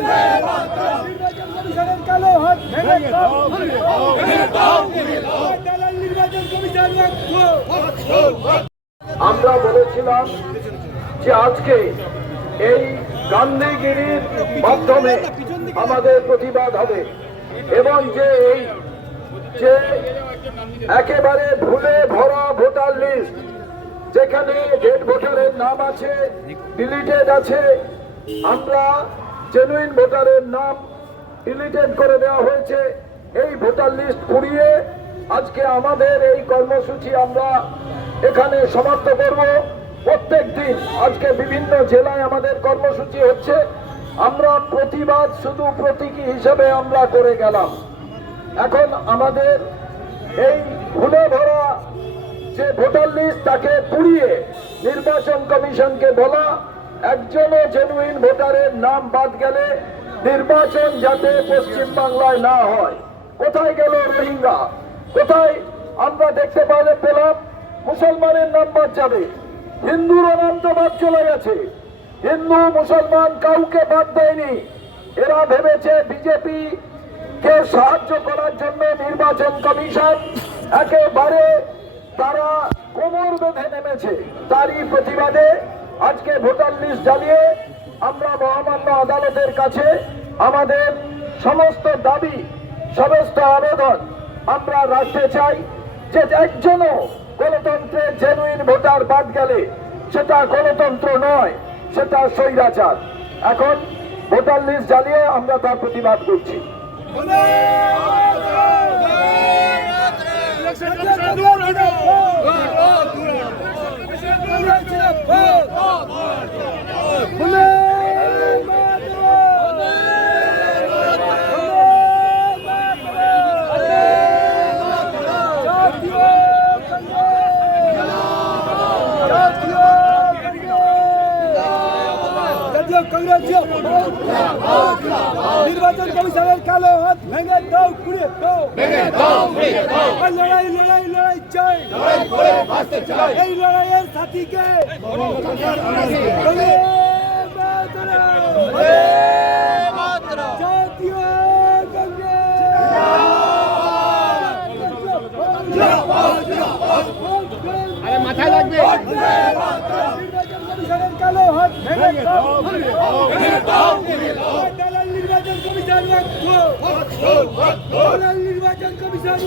নির্বাচন কমিশনের কালো হাত ভেঙে দাও, নির্বাচন কমিশন। আমরা বলেছিলাম যে আজকে এই গান্ধীগিরির মাধ্যমে আমাদের প্রতিবাদ হবে এবং যে একেবারে ভুলে ভরা ভোটার লিস্ট, যেখানে ডেড ভোটারের নাম আছে, ডিলিটেড আছে, আমরা জেনুইন ভোটারের নাম ডিলিটেড করে দেওয়া হয়েছে। এই ভোটার লিস্ট পুড়িয়ে আজকে আমাদের এই কর্মসূচি আমরা এখানে সমাপ্ত করব। প্রত্যেক দিন আজকে বিভিন্ন জেলায় আমাদের কর্মসূচি হচ্ছে। আমরা প্রতিবাদ শুধু প্রতীকী হিসেবে আমরা করে গেলাম। এখন আমাদের এই ভুলে ভরা যে ভোটার লিস্ট তাকে পুড়িয়ে নির্বাচন কমিশনকে বলা, একজনও জেনুইন ভোটারের নাম বাদ গেলে নির্বাচন যাতে পশ্চিম বাংলায় না হয়। কোথায় গেল রোহিঙ্গা? কোথায় আমরা দেখতে পেলাম মুসলমানের নাম বাদ যাবে, হিন্দুরও নাম তো বাদ চলে গেছে। হিন্দু মুসলমান কাউকে বাদ দেয়নি। এরা ভেবেছে বিজেপি কে সাহায্য করার জন্য নির্বাচন কমিশন একেবারে তারা কোমর বেঁধে নেমেছে। তারই প্রতিবাদে আজকে ভোটার লিস্ট জ্বালিয়ে আমরা মহামান্য আদালতের কাছে আমাদের সমস্ত দাবি, সমস্ত আবেদন আমরা রাখতে চাই যে একজনও গণতন্ত্রের জেনুইন ভোটার বাদ গেলে সেটা গণতন্ত্র নয়, সেটা স্বৈরাচার। এখন ভোটার লিস্ট জ্বালিয়ে আমরা তার প্রতিবাদ করছি। নির্বাচন কমিশনের কালো হাত ভেঙে দাও, পুড়িয়ে দাও, লড়াই লড়াই লড়াই চাই, এই লড়াইয়ের সাথীকে জাতীয় মাথায় লাগবে। নির্বাচন কমিশনের কালো হাত ভেঙে দাও, নির্বাচন কমিশন নির্বাচন কমিশন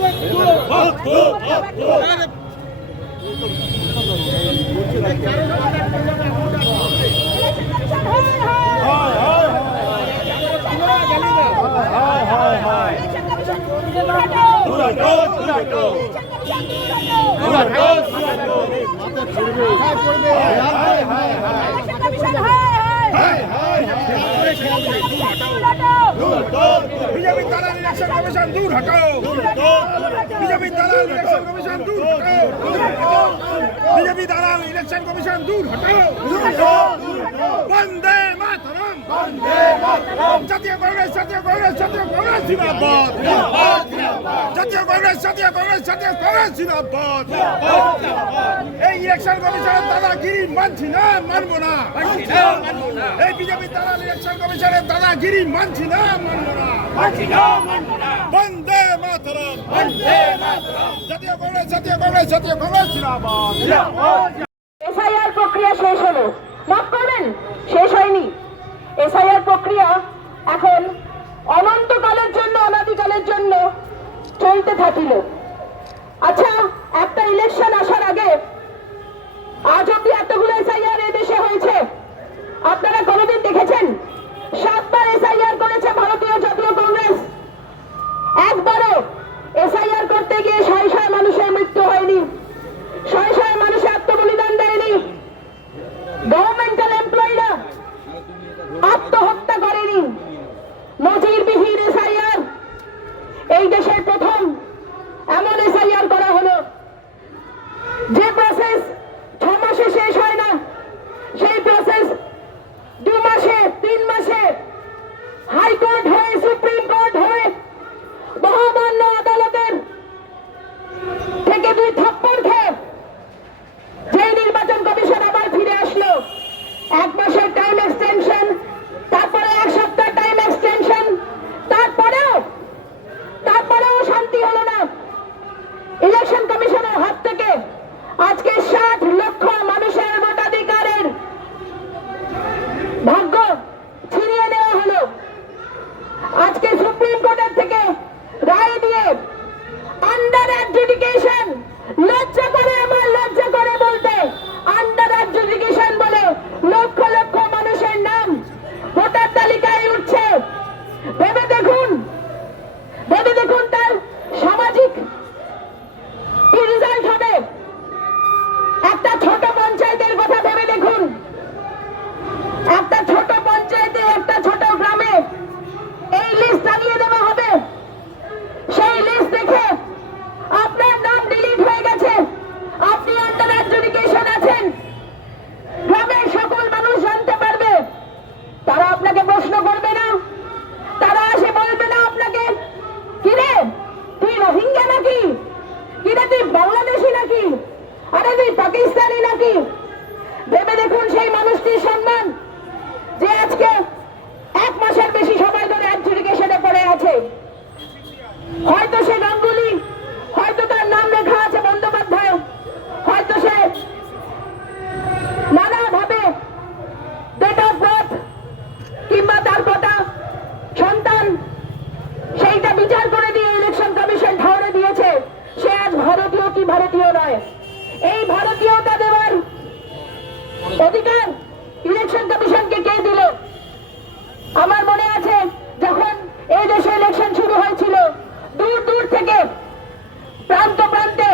বিজেপি দালাল ইলেকশন কমিশন দূর হটাও, বিজেপি দালাল ইলেকশন কমিশন দূর হটাও, বিজেপি দালাল ইলেকশন কমিশন দূর হটাও। বন্দে মাতরম, বন্দে মাতরম। জাতীয় কংগ্রেস, জাতীয় কংগ্রেস, জাতীয় কংগ্রেস জিন্দাবাদ, জাতীয় কংগ্রেস, জাতীয় কংগ্রেস, জাতীয় কংগ্রেস জিন্দাবাদ। এই ইলেকশন কমিশনের দাদাগিরি মানছি না, মানবো না। এই বিজেপি দালাল ইলেকশন কমিশনের দাদাগিরি মানছি না, মানবো না। বন্দে মাতরম, বন্দে মাতরম। জাতীয় কংগ্রেস, জাতীয় কংগ্রেস, জাতীয় কংগ্রেস জিন্দাবাদ। এসআইআর প্রক্রিয়া শেষ হলো, মাফ করবেন, শেষ হয়নি। এসআইআর প্রক্রিয়া এখন অনন্তকালের জন্য, অনাদিকালের জন্য চলতে থাকিল। আচ্ছা, একটা ইলেকশন আসার আগে আজ অব্দি এতগুলো এসআইআর এদেশে হয়েছে, আপনারা কোনোদিন দেখেছেন? 7 বার এসআইআর করেছে ভারতীয় জাতীয় কংগ্রেস। একবারও এসআইআর করতে গিয়ে শয়ে শয়ে মানুষের মৃত্যু হয়নি, শয়ে শয়ে মানুষ আত্মবলিদান দেয়নি, গভর্নমেন্টাল এমপ্লয়িরা আত্মহত্যা করেনি। নজিরবিহীন এসআইআর, এই দেশের প্রথম এমন এসআইআর করা হলো যে পাকিস্তানি নাকি? ভেবে দেখুন সেই মানুষটির সম্মান যে আজকে 1 মাসের বেশি সময় ধরে অ্যাডজুডিকেশনে পড়ে আছে। হয়তো সে গাঙ্গুলি, হয়তো তার নাম লেখা আছে বন্দ্যোপাধ্যায়, হয়তো সে নানাভাবে ডেট অফ বার্থ কিংবা তার কটা সন্তান সেইটা বিচার করে দিয়ে ইলেকশন কমিশন ঠাউরে দিয়েছে সে আজ ভারতীয় কি ভারতীয় নয়। এই ভারতীয়তা দেওয়ার অধিকার ইলেকশন কমিশনকে কে দিল? আমার মনে আছে যখন এই দেশে ইলেকশন শুরু হয়েছিল, দূর দূর থেকে প্রান্ত প্রান্তে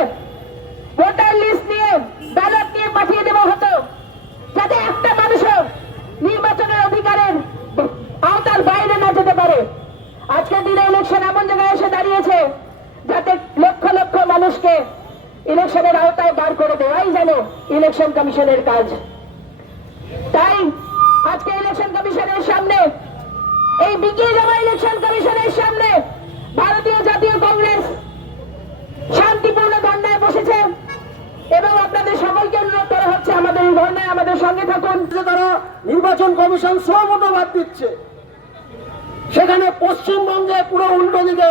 ভোটার লিস্ট নিয়ে ব্যালট নিয়ে পাঠিয়ে দেওয়া হতো যাতে একটা মানুষও নির্বাচনের অধিকারের আওতার বাইরে না যেতে পারে। আজকের দিনে ইলেকশন এমন জায়গায় এসে দাঁড়িয়েছে যাতে লক্ষ লক্ষ মানুষকে ইলেকশনের আওতায় বার করে দেওয়াই যেন ইলেকশন কমিশনের কাজ। তাই আজকে ইলেকশন কমিশনের সামনে, এই বিকিয়ে যাওয়া ইলেকশন কমিশনের সামনে ভারতীয় জাতীয় কংগ্রেস শান্তিপূর্ণ ধর্নায় বসেছে এবং আপনাদের সকলকে অনুরোধ করা হচ্ছে আমাদের এই ধর্নায় আমাদের সঙ্গে থাকুন। তারা নির্বাচন কমিশন সহমতবাদ দিচ্ছে, সেখানে পশ্চিমবঙ্গে পুরো উল্টো দিকে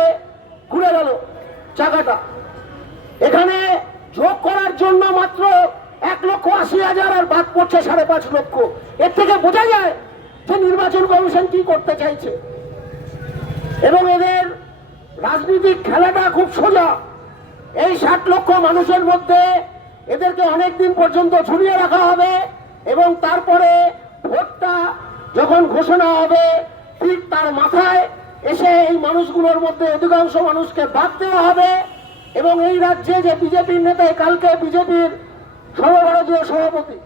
ঘুরে গেল চাকাটা। এখানে যোগ করার জন্য মাত্র 1,80,000 আর বাদ পড়ছে 5.5 লক্ষ। এর থেকে বোঝা যায় যে নির্বাচন কমিশন কি করতে চাইছে এবং এদের রাজনৈতিক খেলাটা খুব সোজা। এই 60 লক্ষ মানুষের মধ্যে এদেরকে অনেকদিন পর্যন্ত ঝুলিয়ে রাখা হবে এবং তারপরে ভোটটা যখন ঘোষণা হবে ঠিক তার মাথায় এসে এই মানুষগুলোর মধ্যে অধিকাংশ মানুষকে বাদ দেওয়া হবে এবং এই রাজ্যে যে বিজেপির নেতা, কালকে বিজেপির সর্বভারতীয় সভাপতি,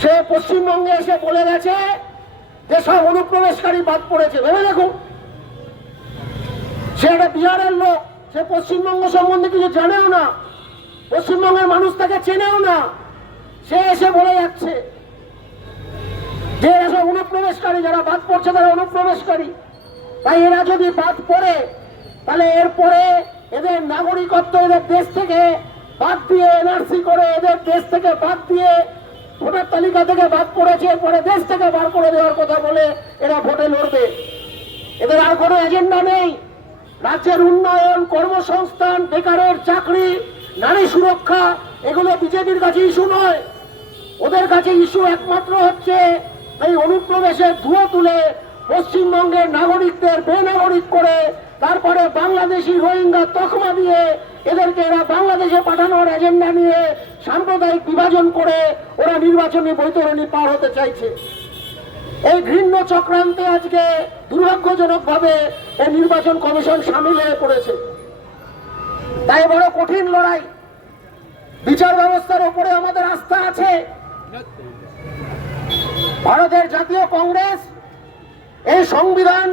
সে পশ্চিমবঙ্গে এসে বলে গেছে যে সব অনুপ্রবেশকারী বাদ পড়েছে। ভেবে দেখুন, সে একটা বিহারের লোক, সে পশ্চিমবঙ্গ সম্বন্ধে কিছু জানেও না, পশ্চিমবঙ্গের মানুষ তাকে চেনেও না, সে এসে বলে যাচ্ছে যে এসব অনুপ্রবেশকারী, যারা বাদ পড়ছে তারা অনুপ্রবেশকারী। তাই এরা যদি বাদ পড়ে তাহলে এরপরে এদের নাগরিকত্ব এদের দেশ থেকে বাদ দিয়ে, এনআরসি করে এদের দেশ থেকে বাদ দিয়ে, ভোটার তালিকা থেকে বাদ পড়েছে, এরপরে দেশ থেকে বার করে দেওয়ার কথা বলে এরা ভোটে লড়বে। এদের আর কোনো এজেন্ডা নেই। রাজ্যের উন্নয়ন, কর্মসংস্থান, বেকারের চাকরি, নারী সুরক্ষা, এগুলো বিজেপির কাছে ইস্যু নয়। ওদের কাছে ইস্যু একমাত্র হচ্ছে এই অনুপ্রবেশের ধুয়ো তুলে পশ্চিমবঙ্গের নাগরিকদের বেনাগরিক করে তারপরে বাংলাদেশি রোহিঙ্গা তকমা দিয়ে এদেরকে এরা বাংলাদেশে পাঠানোর এজেন্ডা নিয়ে সাম্প্রদায়িক বিভাজন করে ওরা নির্বাচনী বৈতরণী পার হতে চাইছে। এই ঘৃণ্য চক্রান্তে আজকে দুর্ভাগ্যজনকভাবে এই নির্বাচন কমিশন সামিল হয়ে পড়েছে। তাই বড় কঠিন লড়াই। বিচার ব্যবস্থার উপরে আমাদের আস্থা আছে। ভারতের জাতীয় কংগ্রেস এই সংবিধান,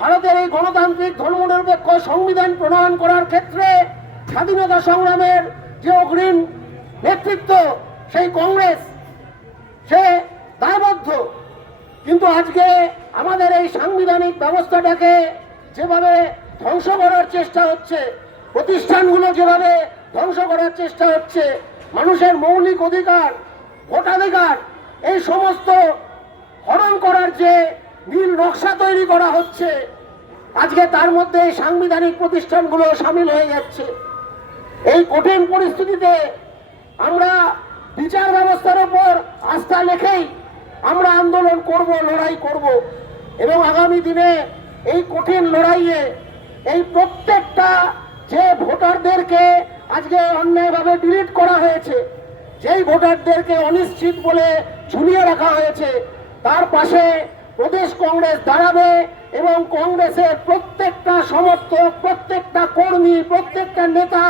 ভারতের এই গণতান্ত্রিক ধর্মনিরপেক্ষ সংবিধান প্রণয়ন করার ক্ষেত্রে স্বাধীনতা সংগ্রামের যে অগ্রণী নেতৃত্ব, সেই কংগ্রেস সে দায়বদ্ধ। কিন্তু আজকে আমাদের এই সাংবিধানিক ব্যবস্থাটাকে যেভাবে ধ্বংস করার চেষ্টা হচ্ছে, প্রতিষ্ঠানগুলো যেভাবে ধ্বংস করার চেষ্টা হচ্ছে, মানুষের মৌলিক অধিকার, ভোটাধিকার, এই সমস্ত হরণ করার যে নীল নকশা তৈরি করা হচ্ছে, আজকে তার মধ্যে এই সাংবিধানিক প্রতিষ্ঠানগুলো সামিল হয়ে যাচ্ছে। এই কঠিন পরিস্থিতিতে আমরা বিচার ব্যবস্থার উপর আস্থা রেখেই আমরা আন্দোলন করব, লড়াই করব এবং আগামী দিনে এই কঠিন লড়াইয়ে এই প্রত্যেকটা যে ভোটারদেরকে আজকে অন্যায়ভাবে ডিলিট করা হয়েছে, যেই ভোটারদেরকে অনিশ্চিত বলে ঝুলিয়ে রাখা হয়েছে, তার পাশে প্রদেশ কংগ্রেস দাঁড়াবে এবং কংগ্রেসের প্রত্যেকটা সমর্থক, প্রত্যেকটা কর্মী, প্রত্যেকটা নেতা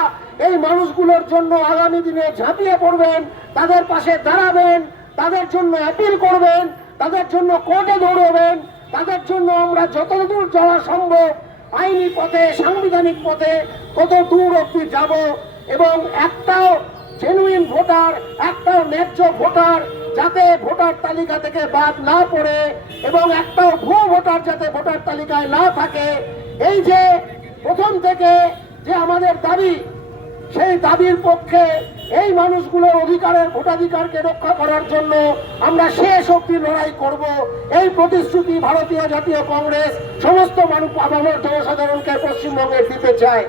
এই মানুষগুলোর জন্য আগামী দিনে ঝাঁপিয়ে পড়বেন, তাদের পাশে দাঁড়াবেন, তাদের জন্য অ্যাপিল করবেন, তাদের জন্য কোর্টে দৌড়বেন, তাদের জন্য আমরা যতদূর যাওয়া সম্ভব আইনি পথে, সাংবিধানিক পথে তত দূর অব্দি যাব এবং একটাও জেনুইন ভোটার, একটাও ন্যায্য ভোটার যাতে ভোটার তালিকা থেকে বাদ না পড়ে এবং একটাও ভুয়ো ভোটার যাতে ভোটার তালিকায় না থাকে, এই যে প্রথম থেকে যে আমাদের দাবি, সেই দাবির পক্ষে এই মানুষগুলোর অধিকারের ভোটাধিকারকে রক্ষা করার জন্য আমরা শেষ অবধি লড়াই করব। এই প্রতিশ্রুতি ভারতীয় জাতীয় কংগ্রেস সমস্ত মানুষ জনসাধারণকে পশ্চিমবঙ্গে দিতে চায়।